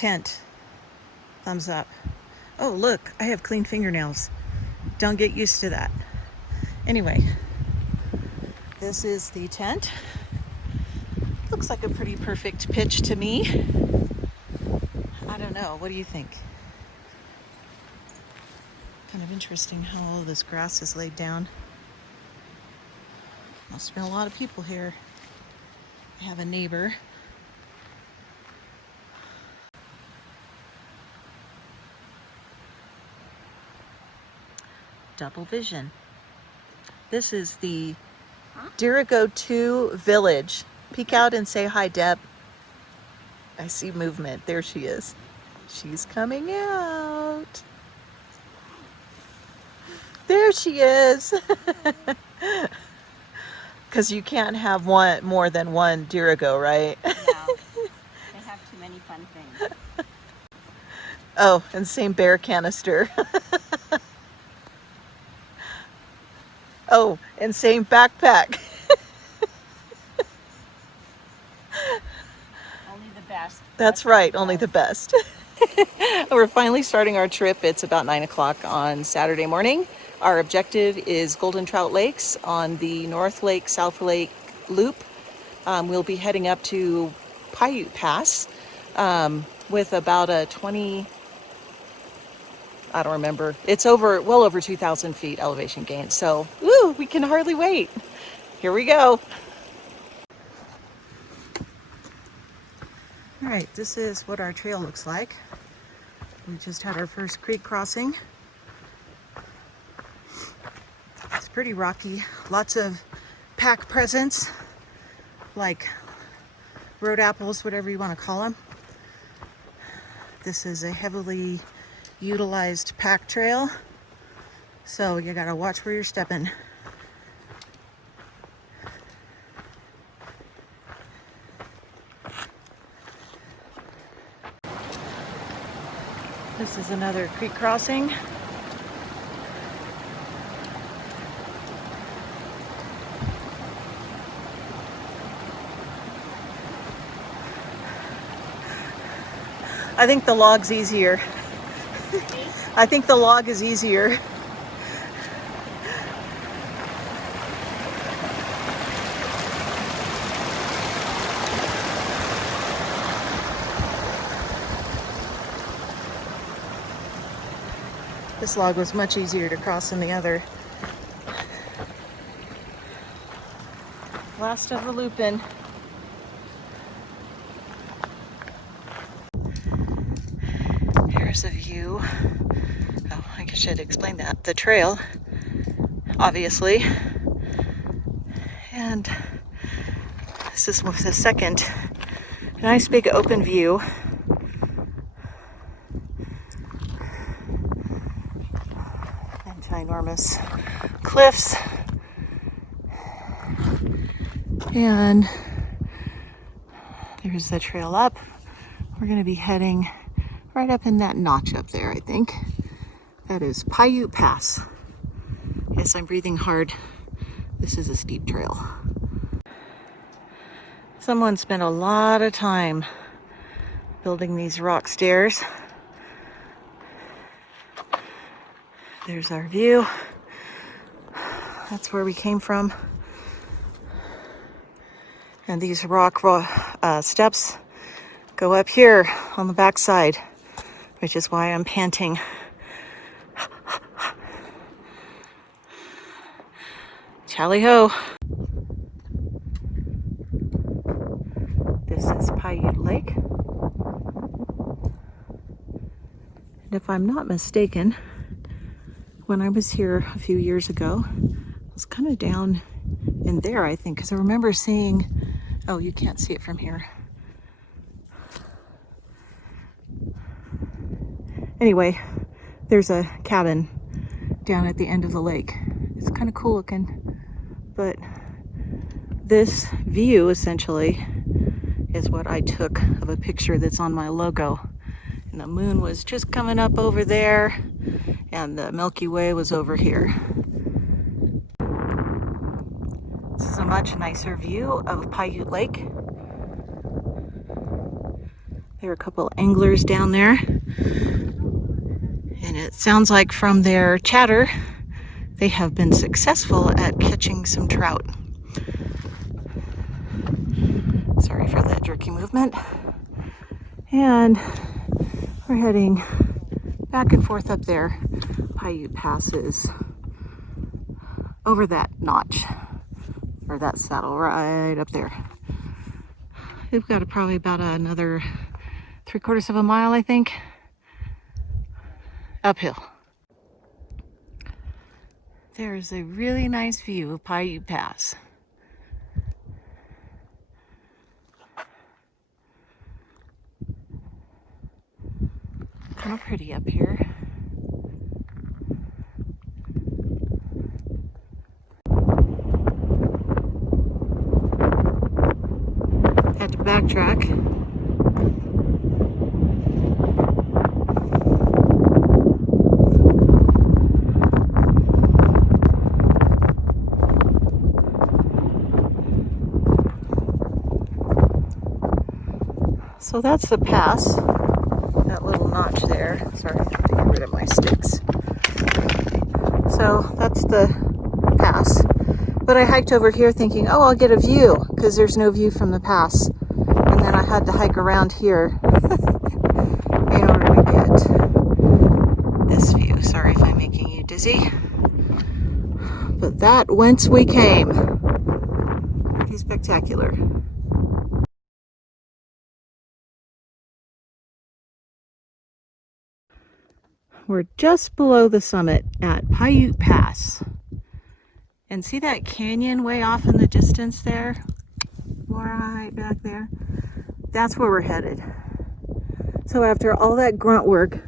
tent. Thumbs up. Oh, look, I have clean fingernails. Don't get used to that. Anyway, this is the tent. Looks like a pretty perfect pitch to me. I don't know. What do you think? Kind of interesting how all this grass is laid down. Must have been a lot of people here. I have a neighbor. Double vision. This is the Dirigo 2 village. Peek out and say hi, Deb. I see movement. There she is. She's coming out. There she is. Because you can't have more than one Dirigo, right? No, they have too many fun things. Oh, and same bear canister. Oh, and same backpack. Only the best. That's right, only the best. We're finally starting our trip. It's about 9 o'clock on Saturday morning. Our objective is Golden Trout Lakes on the North Lake, South Lake loop. We'll be heading up to Piute Pass with about a 20, I don't remember. It's well over 2,000 feet elevation gain. So, woo, we can hardly wait. Here we go. All right, this is what our trail looks like. We just had our first creek crossing. It's pretty rocky. Lots of pack presents, like road apples, whatever you want to call them. This is a heavily utilized pack trail, so you gotta watch where you're stepping. This is another creek crossing. I think the log's easier. I think the log is easier. This log was much easier to cross than the other. Last of the loop-in. Here's a view. Oh, I guess I should explain that. The trail, obviously. And this is the second nice big open view. And ginormous cliffs. And there's the trail up. We're going to be heading right up in that notch up there, I think. That is Piute Pass. Yes, I'm breathing hard. This is a steep trail. Someone spent a lot of time building these rock stairs. There's our view. That's where we came from. And these rock steps go up here on the back side, which is why I'm panting. Tally ho! This is Paiute Lake. And if I'm not mistaken, when I was here a few years ago, I was kind of down in there, I think, because I remember seeing, oh, you can't see it from here. Anyway, there's a cabin down at the end of the lake. It's kind of cool looking, but this view essentially is what I took of a picture that's on my logo. And the moon was just coming up over there, and the Milky Way was over here. This is a much nicer view of Paiute Lake. There are a couple anglers down there. And it sounds like from their chatter, they have been successful at catching some trout. Sorry for that jerky movement. And we're heading back and forth up there. Piute Pass is over that notch, or that saddle right up there. We've got probably about another 3/4 of a mile, I think, uphill. There's a really nice view of Piute Pass. Kind of pretty up here. Had to backtrack. So that's the pass, that little notch there. Sorry, I have to get rid of my sticks. So that's the pass. But I hiked over here thinking, oh, I'll get a view, because there's no view from the pass. And then I had to hike around here in order to get this view. Sorry if I'm making you dizzy. But that whence we came. Pretty spectacular. We're just below the summit at Piute Pass. And see that canyon way off in the distance there? Right back there. That's where we're headed. So after all that grunt work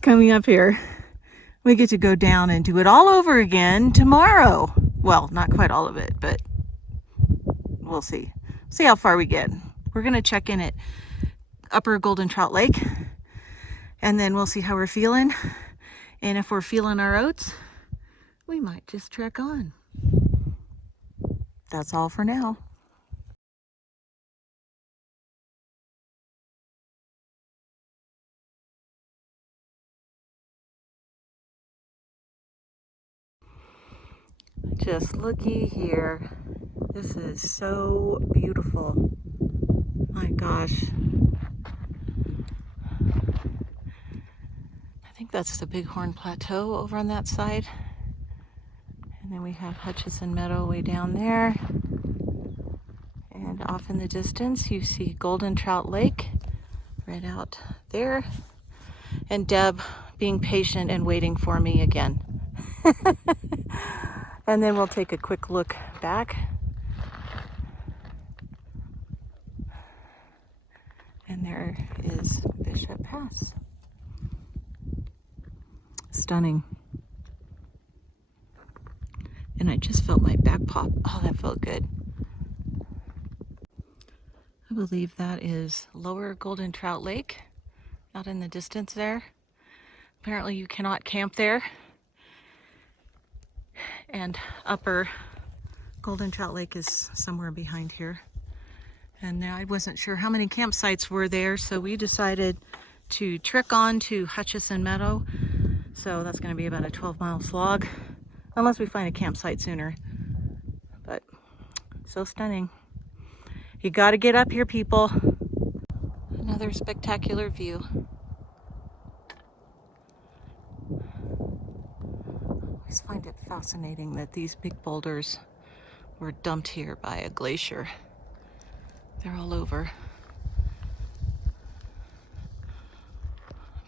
coming up here, we get to go down and do it all over again tomorrow. Well, not quite all of it, but we'll see. See how far we get. We're going to check in at Upper Golden Trout Lake, and then we'll see how we're feeling. And if we're feeling our oats, we might just trek on. That's all for now. Just looky here. This is so beautiful. My gosh. I think that's the Bighorn Plateau over on that side. And then we have Hutchinson Meadow way down there. And off in the distance, you see Golden Trout Lake right out there. And Deb being patient and waiting for me again. And then we'll take a quick look back. And there is Piute Pass. Stunning. And I just felt my back pop. Oh, that felt good. I believe that is Lower Golden Trout Lake, out in the distance there. Apparently you cannot camp there. And Upper Golden Trout Lake is somewhere behind here. And I wasn't sure how many campsites were there, so we decided to trek on to Hutchinson Meadow. So that's going to be about a 12-mile slog, unless we find a campsite sooner. But so stunning. You got to get up here, people. Another spectacular view. I always find it fascinating that these big boulders were dumped here by a glacier. They're all over.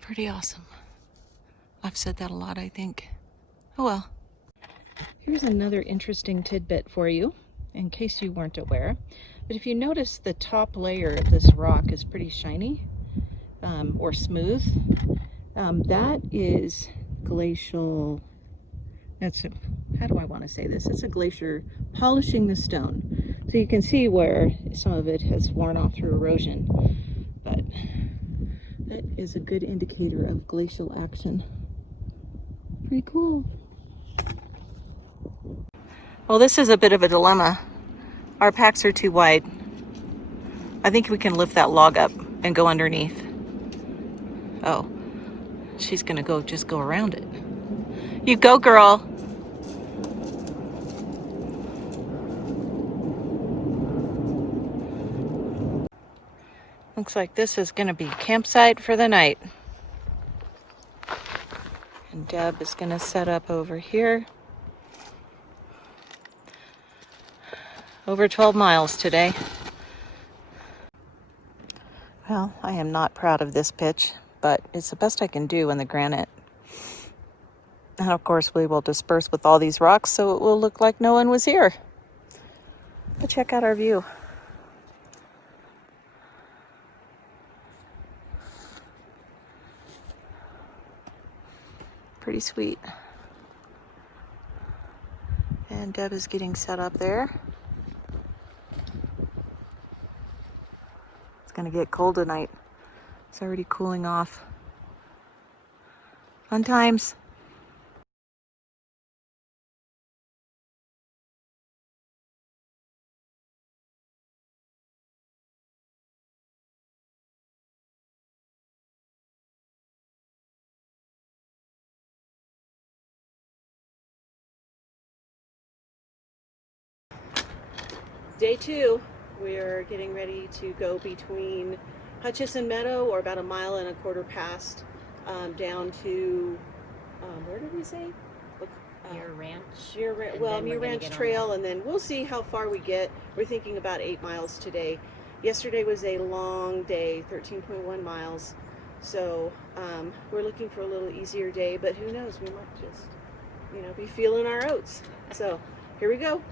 Pretty awesome. I've said that a lot, I think. Oh well. Here's another interesting tidbit for you, in case you weren't aware. But if you notice, the top layer of this rock is pretty shiny, or smooth. That is glacial. How do I want to say this? It's a glacier polishing the stone. So you can see where some of it has worn off through erosion. But that is a good indicator of glacial action. Pretty cool. Well, this is a bit of a dilemma. Our packs are too wide. I think we can lift that log up. and go underneath. Oh, she's gonna just go around it. You go, girl. Looks like this is gonna be campsite for the night. And Deb is gonna set up over here. Over 12 miles today. Well, I am not proud of this pitch, but it's the best I can do in the granite. And of course we will disperse with all these rocks so it will look like no one was here. But check out our view. Pretty sweet. And Deb is getting set up there. It's gonna get cold tonight. It's already cooling off. Fun times. Day 2, we're getting ready to go between Hutchinson Meadow, or about 1.25 miles past, down to, where did we say? Muir Ranch. Muir Ranch Trail, and then we'll see how far we get. We're thinking about 8 miles today. Yesterday was a long day, 13.1 miles. So we're looking for a little easier day, but who knows? We might just, be feeling our oats. So here we go.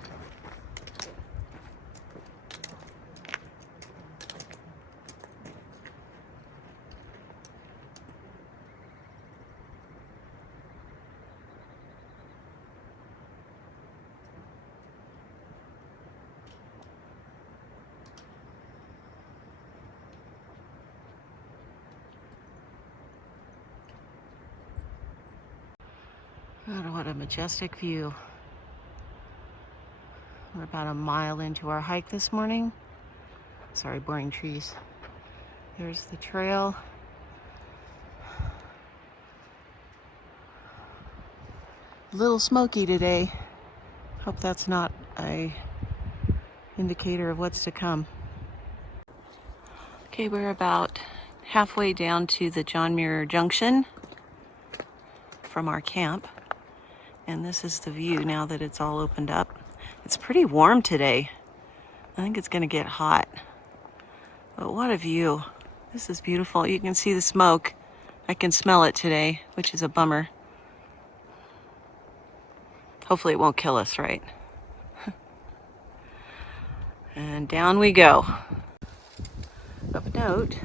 Oh, what a majestic view. We're about 1 mile into our hike this morning. Sorry, boring trees. There's the trail. A little smoky today. Hope that's not a indicator of what's to come. Okay, we're about halfway down to the John Muir Junction from our camp. And this is the view now that it's all opened up. It's pretty warm today. I think it's gonna get hot. But what a view. This is beautiful. You can see the smoke. I can smell it today, which is a bummer. Hopefully it won't kill us, right? And down we go. Of note,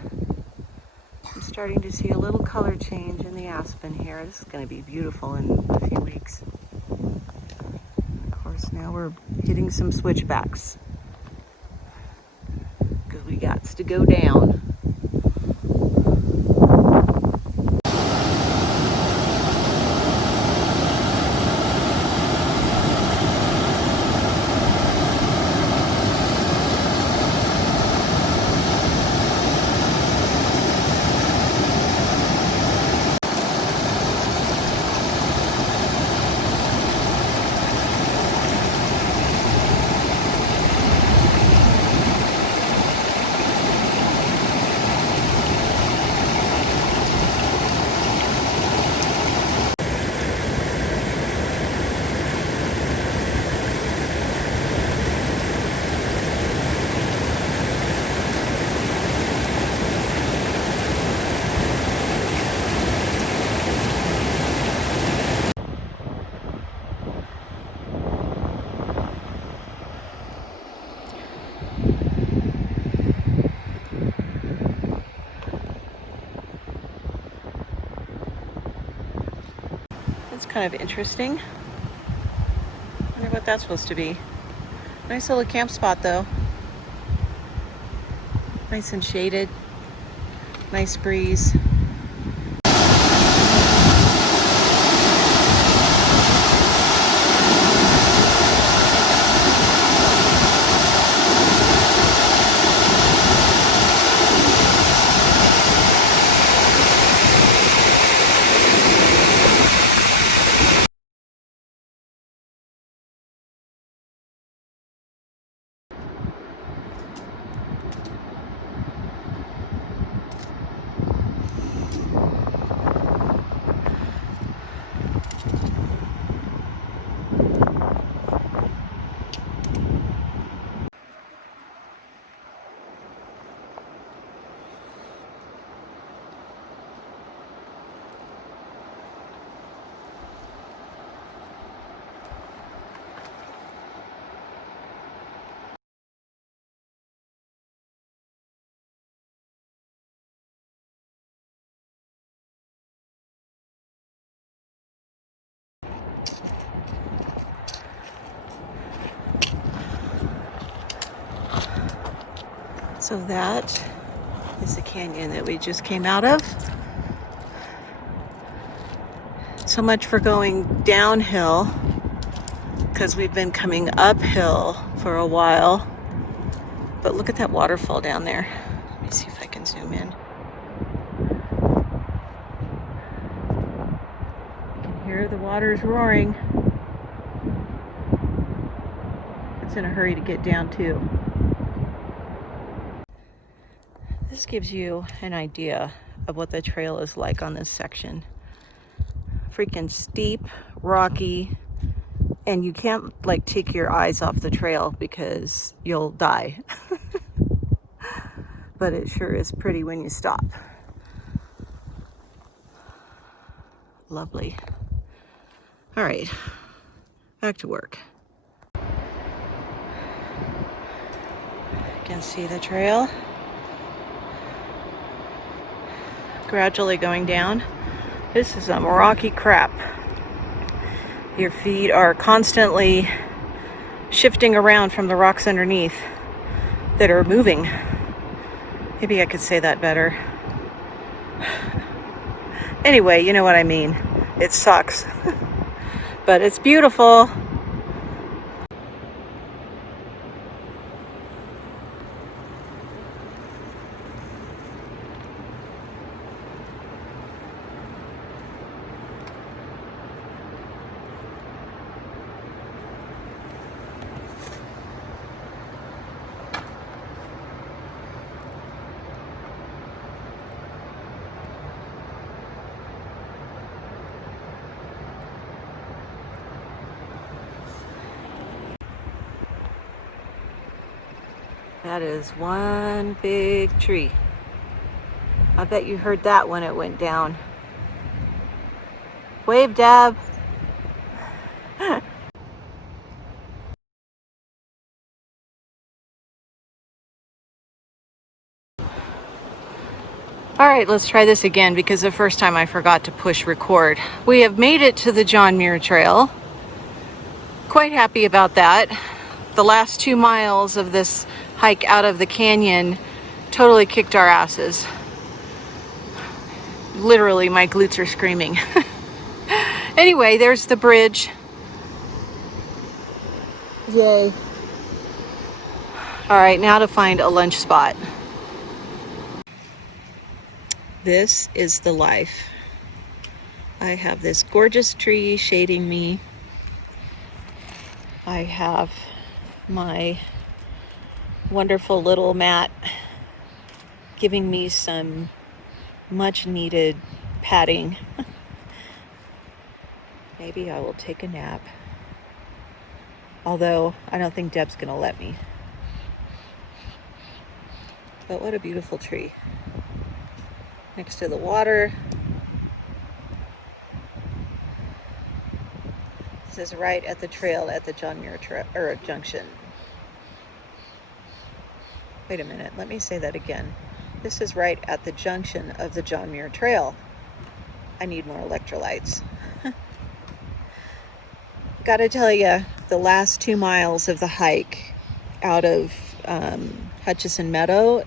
I'm starting to see a little color change in the aspen here. This is going to be beautiful in a few weeks. Of course, now we're hitting some switchbacks because we got to go down. That's kind of interesting. I wonder what that's supposed to be. Nice little camp spot though. Nice and shaded. Nice breeze. So that is the canyon that we just came out of. So much for going downhill, because we've been coming uphill for a while. But look at that waterfall down there. Let me see if I can zoom in. You can hear the water's roaring. It's in a hurry to get down too. This gives you an idea of what the trail is like on this section. Freaking steep, rocky, and you can't like take your eyes off the trail because you'll die. But it sure is pretty when you stop. Lovely. All right, back to work. You can see the trail gradually going down. This is some rocky crap. Your feet are constantly shifting around from the rocks underneath that are moving. Maybe I could say that better. Anyway, you know what I mean. It sucks. But it's beautiful. That is one big tree. I bet you heard that when it went down. Wave, Dab. All right, let's try this again because the first time I forgot to push record. We have made it to the John Muir Trail. Quite happy about that. The last 2 miles of this hike out of the canyon totally kicked our asses. Literally, my glutes are screaming. Anyway, there's the bridge. Yay. All right, now to find a lunch spot. This is the life. I have this gorgeous tree shading me. I have my wonderful little mat giving me some much needed padding. Maybe I will take a nap. Although I don't think Deb's gonna let me. But what a beautiful tree. Next to the water. This is right at the trail at the John Muir Junction. Wait a minute, let me say that again. This is right at the junction of the John Muir Trail. I need more electrolytes. Gotta tell you, the last 2 miles of the hike out of Hutchinson Meadow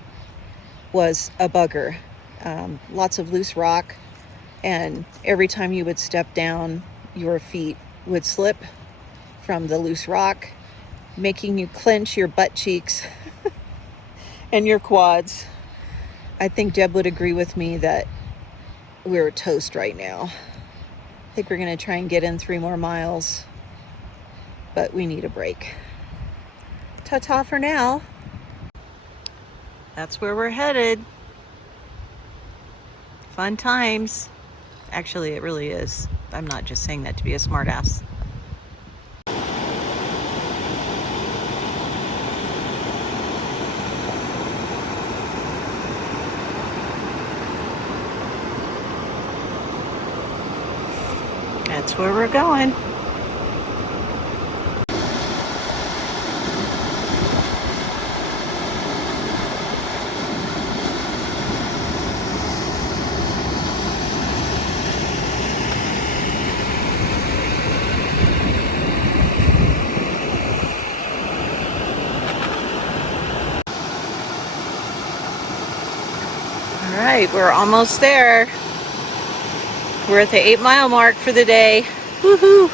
was a bugger. Lots of loose rock, and every time you would step down, your feet would slip from the loose rock, making you clench your butt cheeks and your quads. I think Deb would agree with me that we're toast right now. I think we're gonna try and get in 3 more miles, but we need a break. Ta-ta for now. That's where we're headed. Fun times. Actually, it really is. I'm not just saying that to be a smartass. That's where we're going. All right, we're almost there. We're at the 8-mile mark for the day. Woohoo!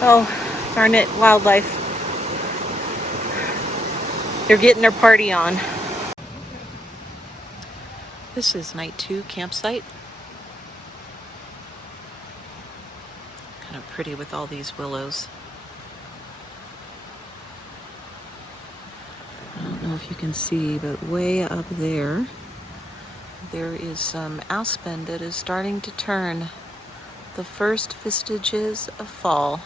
Oh, darn it, wildlife. They're getting their party on. This is night 2 campsite. Kind of pretty with all these willows. I don't know if you can see, but way up there, there is some aspen that is starting to turn. The first vestiges of fall.